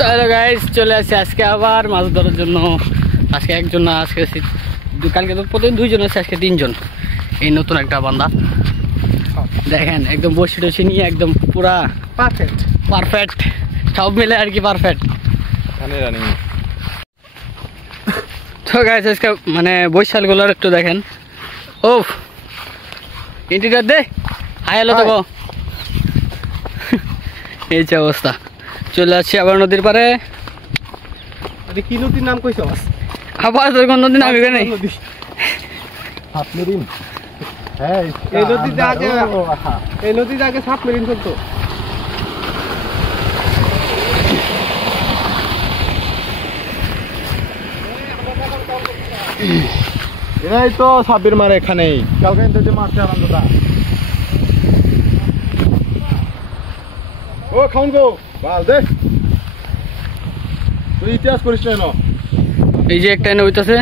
তো hello guys, চলে আসছি আজকে আবার মাছ ধরার জন্য। আজকে একজন না, আজকে কালকে তো প্রতিদিন দুইজন আছে, আজকে তিনজন। এই নতুন একটা বান্দা দেখেন, একদম বসে টসে নিয়ে একদম পুরা পারফেক্ট সব মিলে আর কি, পারফেক্ট। তো গাইস আজকে মানে বৈশালগুলোর একটু দেখেন। ও ইন্টিটার দে হাই হলো তো এই যে অবস্থা। চলে আসছি আবার নদীর পারে। কি নদীর নাম কইছ? আবার তোর কোন নদীর নাম এখানে? এই নদীতে আগে সাবমেরিন চলতো। এরাই তো সাবির মারে এখানেই। কালকে যদি মারছে আনন্দটা। ও খাউন গো বাল দে। তুই ইতিহাস করিস না। এই যে একটা এনে হইতাছে,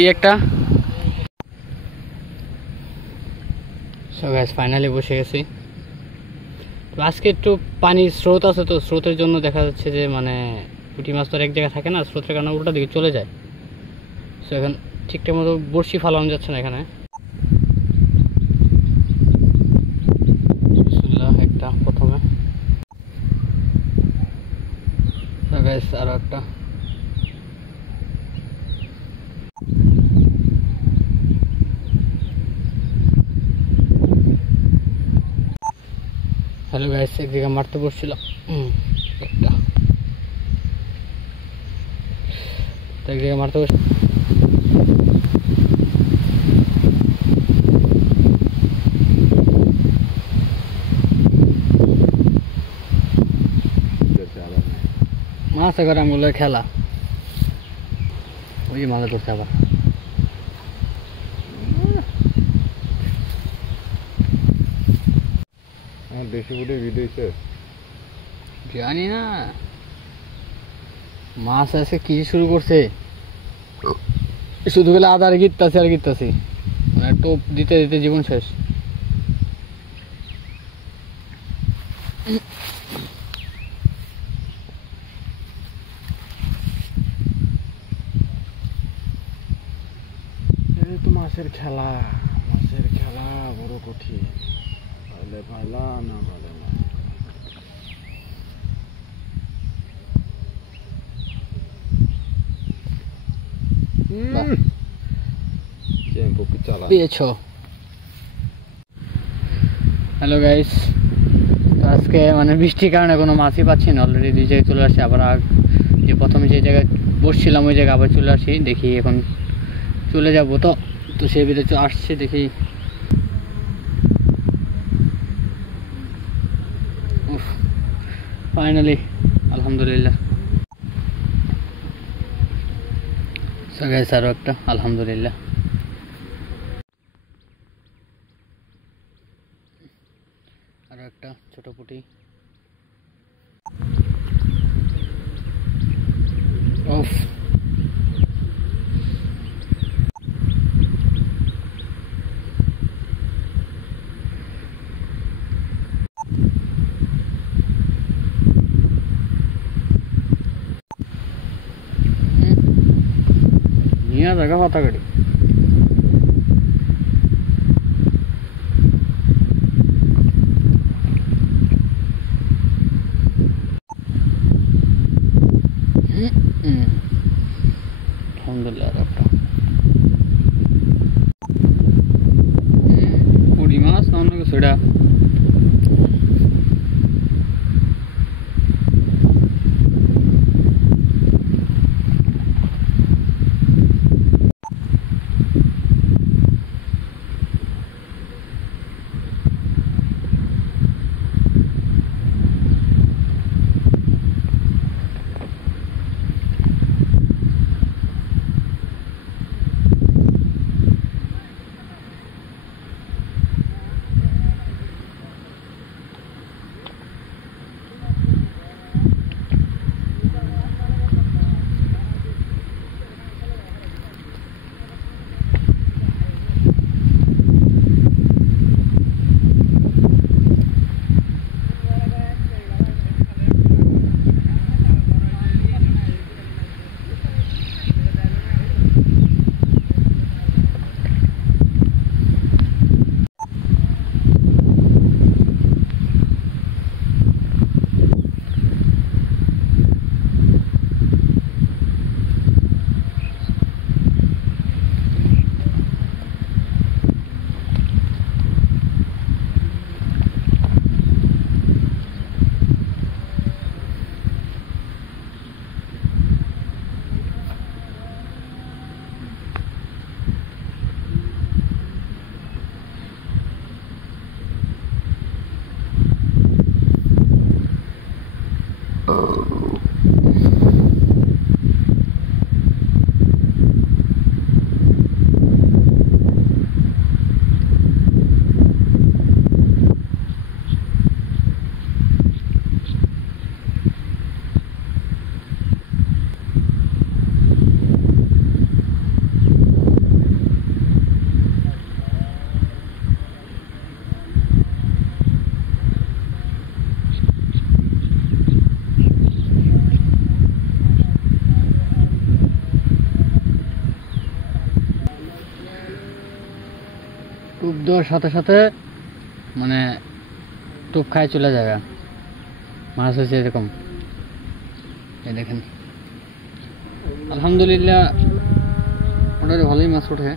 এই একটা। সো গাইস ফাইনালি বসে গেছি। তো আজকে একটু পানির স্রোত আছে, তো স্রোতের জন্য দেখা যাচ্ছে যে মানে পুঁটি মাছ তো এক জায়গায় থাকে না, স্রোতের কারণে উল্টা দিকে চলে যায়। সো এখন ঠিকঠাক মতো বড়শি ফালানো যাচ্ছে না এখানে। একটা প্রথমে আরো একটা। হ্যালো গাইস, একদিকে মারতে বসছিলাম একটা, একদিকে মারতে বস। মাছ করে আমগুলো খেলা, ওই যে মাছ করছে আবার। জানি না মাছ আছে কি শুরু করছে, শুধু গেলে আদার গিরতাছি আর গিরতাছি, মানে টোপ দিতে দিতে জীবন শেষ। তো মাছের খেলা, মাছের খেলা বড় কঠিন। পাইলে পাইলা না পাইলে না। হ্যালো গাইস, আজকে মানে বৃষ্টির কারণে কোনো মাছই পাচ্ছি না। অলরেডি দুই জায়গায় চলে আসছি, আবার যে প্রথমে যে জায়গায় বসছিলাম ওই জায়গায় আবার চলে আসি। দেখি এখন চলে যাব, তো তো সেই ভিতরে আসছে দেখি। ফাইনালি আলহামদুলিল্লাহ। সো গাইস আরো একটা আলহামদুলিল্লাহ। আরো একটা ছোট পুঁটি। ওফ নিয়ে জায়গা পাতা গাড়ি। আলহামদুলিল্লাহ একটা পুঁটি মাছ না অন্য কিছু এটা। টুপ দেওয়ার সাথে সাথে মানে টুপ খায় চলে যাবে। মাছ হয়েছে এরকম, এই দেখেন। আলহামদুলিল্লাহ মোটামুটি ভালোই মাছ ওঠে।